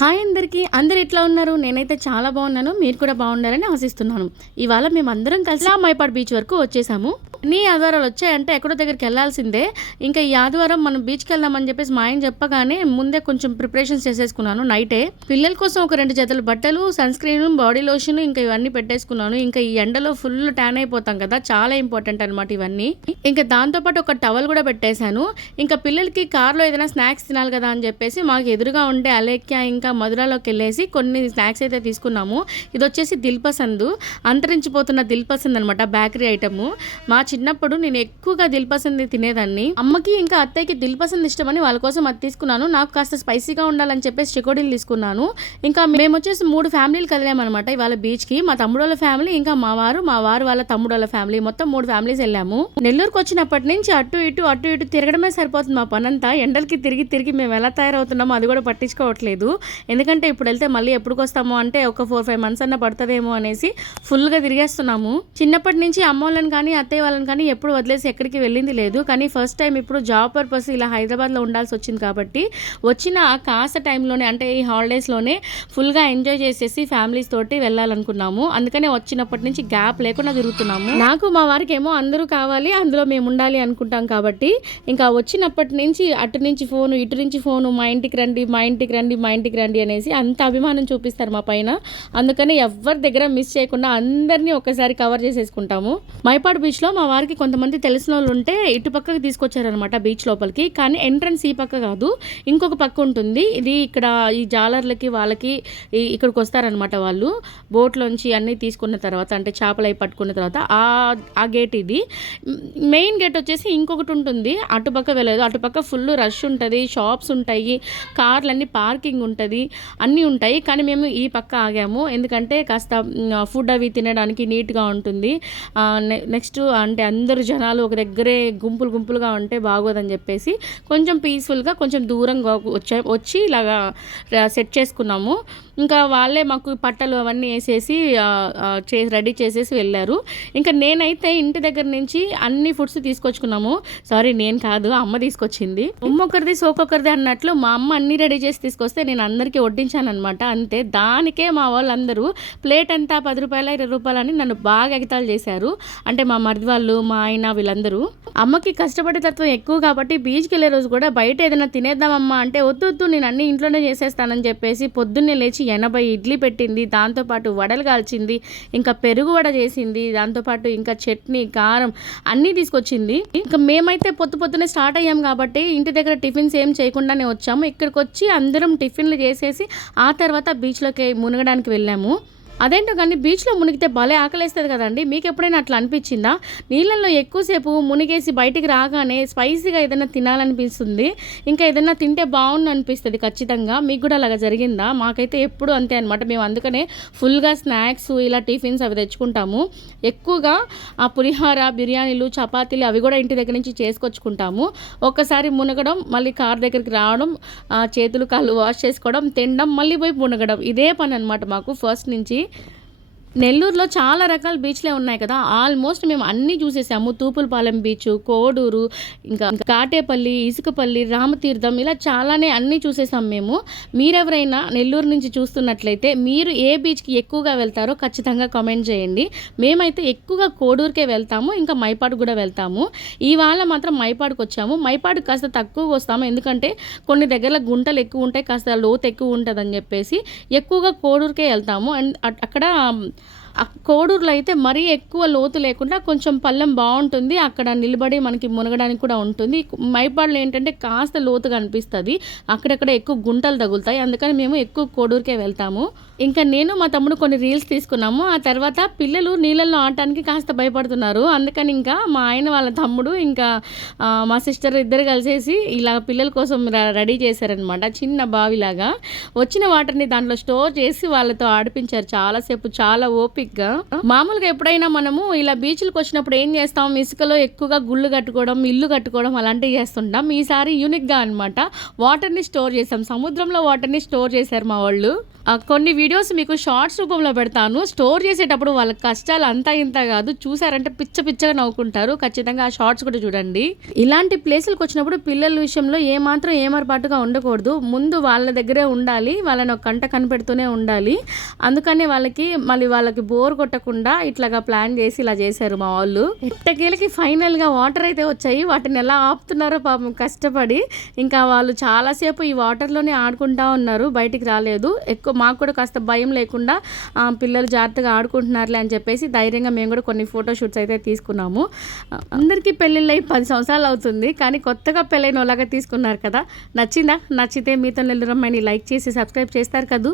Hi అందరికీ! అందరూ ఎట్లా ఉన్నారు? నేనైతే చాలా బాగున్నాను. మీరు కూడా బాగుండాలని ఆశిస్తున్నాను. ఇవాళ మేమందరం కలిసి మైపాడు బీచ్ వరకు వచ్చేసాము. అన్ని ఆదివారాలు వచ్చాయంటే ఎక్కడో దగ్గరికి వెళ్ళాల్సిందే. ఇంకా ఈ ఆదివారం మనం బీచ్‌కి వెళ్దామని చెప్పేసి మా ఆయన చెప్పగానే ముందే కొంచెం ప్రిపరేషన్స్ చేసేసుకున్నాను నైటే. పిల్లల కోసం ఒక 2 జతల బట్టలు, సన్ స్క్రీన్, బాడీ లోషన్ ఇంకా ఇవన్నీ పెట్టేసుకున్నాను. ఇంకా ఈ ఎండలో ఫుల్ ట్యాన్ అయిపోతాం కదా! చాలా ఇంపార్టెంట్ అనమాట ఇవన్నీ. ఇంకా దాంతో పాటు ఒక టవల్ కూడా పెట్టేశాను. ఇంకా పిల్లలకి కార్‌లో ఏదైనా స్నాక్స్ తినాలి కదా అని చెప్పేసి మాకు ఎదురుగా ఉండే అలేఖ్య ఇంకా మధురాలోకి వెళ్ళేసి కొన్ని స్నాక్స్ అయితే తీసుకున్నాము. ఇది వచ్చేసి దిల్పసంద్, అంతరించిపోతున్న దిల్పసంద్ అనమాట, బేకరీ ఐటమ్. మా చిన్నప్పుడు నేను ఎక్కువగా దిల్పసంద్ తినేదాన్ని. అమ్మకి ఇంకా అత్తయ్యకి దిల్పసంద్ ఇష్టమని వాళ్ళ కోసం అది తీసుకున్నాను. నాకు కాస్త స్పైసీగా ఉండాలని చెప్పేసి చికోడీలు తీసుకున్నాను. ఇంకా మేము వచ్చేసి 3 ఫ్యామిలీలు కదిలామన్నమాట ఇవాళ బీచ్కి. మా తమ్ముడు వాళ్ళ ఫ్యామిలీ, ఇంకా మా వారు వాళ్ళ తమ్ముడు వాళ్ళ ఫ్యామిలీ, మొత్తం 3 ఫ్యామిలీస్ వెళ్ళాము. నెల్లూరుకు వచ్చినప్పటి నుంచి అటు ఇటు తిరగడమే సరిపోతుంది మా పనంతా. ఎండలకి తిరిగి మేము ఎలా తయారవుతున్నామో అది కూడా పట్టించుకోవట్లేదు. ఎందుకంటే ఇప్పుడు వెళ్తే మళ్ళీ ఎప్పుడుకి వస్తాము అంటే ఒక 4-5 మంత్స్ అన్న పడుతుందేమో అనేసి ఫుల్గా తిరిగేస్తున్నాము. చిన్నప్పటి నుంచి అమ్మ వాళ్ళని కానీ అత్తయ్య వాళ్ళని కానీ ఎప్పుడు వదిలేసి ఎక్కడికి వెళ్ళింది లేదు. కానీ ఫస్ట్ టైం ఇప్పుడు జాబ్ పర్పస్ ఇలా హైదరాబాద్లో ఉండాల్సి వచ్చింది కాబట్టి వచ్చిన ఆ కాస్త టైంలోనే అంటే ఈ హాలిడేస్లోనే ఫుల్గా ఎంజాయ్ చేసేసి ఫ్యామిలీస్ తోటి వెళ్ళాలనుకున్నాము. అందుకనే వచ్చినప్పటి నుంచి గ్యాప్ లేకుండా తిరుగుతున్నాము. నాకు మా వారికి ఏమో అందరూ కావాలి, అందులో మేము ఉండాలి అనుకుంటాం కాబట్టి ఇంకా వచ్చినప్పటి నుంచి అటు నుంచి ఫోను ఇటు నుంచి ఫోను, మా ఇంటికి రండి మా ఇంటికి రండి మా ఇంటికి రండి అనేసి అంత అభిమానం చూపిస్తారు మా పైన. అందుకని ఎవరి దగ్గర మిస్ చేయకుండా అందరినీ ఒకసారి కవర్ చేసేసుకుంటాము. మైపాడు బీచ్లో మా వారికి కొంతమంది తెలిసిన వాళ్ళు ఉంటే ఇటు పక్కకి తీసుకొచ్చారనమాట బీచ్ లోపలికి. కానీ ఎంట్రన్స్ ఈ పక్క కాదు, ఇంకొక పక్క ఉంటుంది. ఇది ఇక్కడ ఈ జాలర్లకి వాళ్ళకి ఇక్కడికి వస్తారనమాట వాళ్ళు. బోట్లోంచి అన్నీ తీసుకున్న తర్వాత అంటే చేపలు అవి పట్టుకున్న తర్వాత ఆ గేట్ ఇది. మెయిన్ గేట్ వచ్చేసి ఇంకొకటి ఉంటుంది, అటుపక్క వెళ్ళదు. అటుపక్క ఫుల్ రష్ ఉంటుంది, షాప్స్ ఉంటాయి, కార్లన్నీ పార్కింగ్ ఉంటుంది, అన్నీ ఉంటాయి. కానీ మేము ఈ పక్క ఆగాము ఎందుకంటే కాస్త ఫుడ్ అవి తినడానికి నీట్గా ఉంటుంది. నెక్స్ట్ అంటే అందరూ జనాలు ఒక దగ్గరే గుంపులుగా ఉంటే బాగోదని చెప్పేసి కొంచెం పీస్ఫుల్గా కొంచెం దూరంగా వచ్చి ఇలాగా సెట్ చేసుకున్నాము. ఇంకా వాళ్ళే మాకు పట్టలు అవన్నీ వేసేసి రెడీ చేసేసి వెళ్ళారు. ఇంకా నేనైతే ఇంటి దగ్గర నుంచి అన్ని ఫుడ్స్ తీసుకొచ్చుకున్నాము. సారీ నేను కాదు, అమ్మ తీసుకొచ్చింది. ఉమ్మొకరిది సోకొకరిది అన్నట్లు మా అమ్మ అన్ని రెడీ చేసి తీసుకొస్తే నేను అందరికీ వడ్డించాను అనమాట. అంతే, దానికే మా వాళ్ళందరూ ప్లేట్ ఎంత 10 రూపాయలు 20 రూపాయలు అని నన్ను బాగా ఎగతాళి చేశారు. అంటే మా మరిది వాళ్ళు, మా ఆయన, వీళ్ళందరూ. అమ్మకి కష్టపడే తత్వం ఎక్కువ కాబట్టి బీచ్కి వెళ్ళే రోజు కూడా బయట ఏదైనా తినేద్దామమ్మా అంటే వద్దు నేను అన్ని ఇంట్లోనే చేసేస్తానని చెప్పేసి పొద్దున్నే లేచి 80 ఇడ్లీ పెట్టింది, దాంతోపాటు వడలు కాల్చింది, ఇంకా పెరుగు వడ చేసింది, దాంతోపాటు ఇంకా చట్నీ, కారం అన్నీ తీసుకొచ్చింది. ఇంకా మేమైతే పొద్దునే స్టార్ట్ అయ్యాం కాబట్టి ఇంటి దగ్గర టిఫిన్స్ ఏం చేయకుండానే వచ్చాము. ఇక్కడికి వచ్చి అందరం టిఫిన్లు చేసేసి ఆ తర్వాత బీచ్లోకి మునగడానికి వెళ్ళాము. అదేంటో కానీ బీచ్లో మునిగితే భలే ఆకలేస్తుంది కదండి. మీకు ఎప్పుడైనా అట్లా అనిపించిందా? నీళ్ళల్లో ఎక్కువసేపు మునిగేసి బయటికి రాగానే స్పైసీగా ఏదైనా తినాలనిపిస్తుంది, ఇంకా ఏదైనా తింటే బాగుండు అనిపిస్తుంది ఖచ్చితంగా. మీకు కూడా అలాగా జరిగిందా? మాకైతే ఎప్పుడు అంతే అనమాట. మేము అందుకనే ఫుల్గా స్నాక్స్ ఇలా టిఫిన్స్ అవి తెచ్చుకుంటాము. ఎక్కువగా ఆ పులిహోర, బిర్యానీలు, చపాతీలు అవి కూడా ఇంటి దగ్గర నుంచి చేసుకొచ్చుకుంటాము. ఒక్కసారి మునగడం, మళ్ళీ కార్ దగ్గరికి రావడం, చేతులు కాళ్ళు వాష్ చేసుకోవడం, తినడం, మళ్ళీ పోయి మునగడం, ఇదే పని అనమాట మాకు ఫస్ట్ నుంచి. నెల్లూరులో చాలా రకాల బీచ్లే ఉన్నాయి కదా, ఆల్మోస్ట్ మేము అన్నీ చూసేసాము. తూపులపాలెం బీచ్, కోడూరు, ఇంకా కాటేపల్లి, ఇసుకపల్లి, రామతీర్థం, ఇలా చాలానే అన్నీ చూసేసాం మేము. మీరెవరైనా నెల్లూరు నుంచి చూస్తున్నట్లయితే మీరు ఏ బీచ్కి ఎక్కువగా వెళ్తారో ఖచ్చితంగా కామెంట్ చేయండి. మేమైతే ఎక్కువగా కోడూరుకే వెళ్తాము, ఇంకా మైపాడు కూడా వెళ్తాము. ఇవాళ మాత్రం మైపాడుకు వచ్చాము. మైపాడు కాస్త తక్కువగా వస్తాము ఎందుకంటే కొన్ని దగ్గర గుంటలు ఎక్కువ ఉంటాయి, కాస్త లోతు ఎక్కువ ఉంటుందని చెప్పేసి ఎక్కువగా కోడూరుకే వెళ్తాము. అండ్ అక్కడ కోడూరులో అయితే మరీ ఎక్కువ లోతు లేకుండా కొంచెం పల్లెం బాగుంటుంది, అక్కడ నిలబడి మనకి మునగడానికి కూడా ఉంటుంది. మైపాడులో ఏంటంటే కాస్త లోతుగా అనిపిస్తుంది, అక్కడక్కడ ఎక్కువ గుంటలు తగులుతాయి. అందుకని మేము ఎక్కువ కోడూరుకే వెళ్తాము. ఇంకా నేను మా తమ్ముడు కొన్ని రీల్స్ తీసుకున్నాము. ఆ తర్వాత పిల్లలు నీళ్ళల్లో ఆడటానికి కాస్త భయపడుతున్నారు. అందుకని ఇంకా మా ఆయన వాళ్ళ తమ్ముడు ఇంకా మా సిస్టర్ ఇద్దరు కలిసేసి ఇలా పిల్లల కోసం రెడీ చేశారనమాట. చిన్న బావిలాగా వచ్చిన వాటర్ని దాంట్లో స్టోర్ చేసి వాళ్ళతో ఆడిపించారు చాలాసేపు, చాలా ఓపిక. యూనిక్గా. మామూలుగా ఎప్పుడైనా మనము ఇలా బీచ్లకు వచ్చినప్పుడు ఏం చేస్తాం, ఇసుకలో ఎక్కువగా గుళ్ళు కట్టుకోవడం, ఇల్లు కట్టుకోవడం అలాంటివి చేస్తుంటాం. ఈసారి యూనిక్గా అనమాట వాటర్ని స్టోర్ చేసాం. సముద్రంలో వాటర్ని స్టోర్ చేశారు మా వాళ్ళు. కొన్ని వీడియోస్ మీకు షార్ట్స్ రూపంలో పెడతాను. స్టోర్ చేసేటప్పుడు వాళ్ళ కష్టాలు అంతా ఇంత కాదు, చూసారంటే పిచ్చగా నవ్వుకుంటారు. ఖచ్చితంగా ఆ షార్ట్స్ కూడా చూడండి. ఇలాంటి ప్లేసులకు వచ్చినప్పుడు పిల్లల విషయంలో ఏమాత్రం ఏమరపాటుగా ఉండకూడదు. ముందు వాళ్ళ దగ్గరే ఉండాలి, వాళ్ళని ఒక కంట కనిపెడుతూనే ఉండాలి. అందుకని వాళ్ళకి బోర్ కొట్టకుండా ఇట్లాగా ప్లాన్ చేసి ఇలా చేశారు మా వాళ్ళు. ఎట్టకేలకి ఫైనల్గా వాటర్ అయితే వచ్చాయి. వాటిని ఎలా ఆపుతున్నారో పాపం కష్టపడి. ఇంకా వాళ్ళు చాలాసేపు ఈ వాటర్లోనే ఆడుకుంటా ఉన్నారు, బయటికి రాలేదు. మాకు కూడా కాస్త భయం లేకుండా పిల్లలు జాగ్రత్తగా ఆడుకుంటున్నారులే అని చెప్పేసి ధైర్యంగా మేము కూడా కొన్ని ఫోటోషూట్స్ అయితే తీసుకున్నాము. అందరికీ పెళ్ళిళ్ళై 10 సంవత్సరాలు అవుతుంది, కానీ కొత్తగా పెళ్ళైన వాళ్ళగా తీసుకున్నారు కదా. నచ్చిందా? నచ్చితే మీతో నెల్లూరమ్మాయిని లైక్ చేసి సబ్స్క్రైబ్ చేస్తారు కదూ.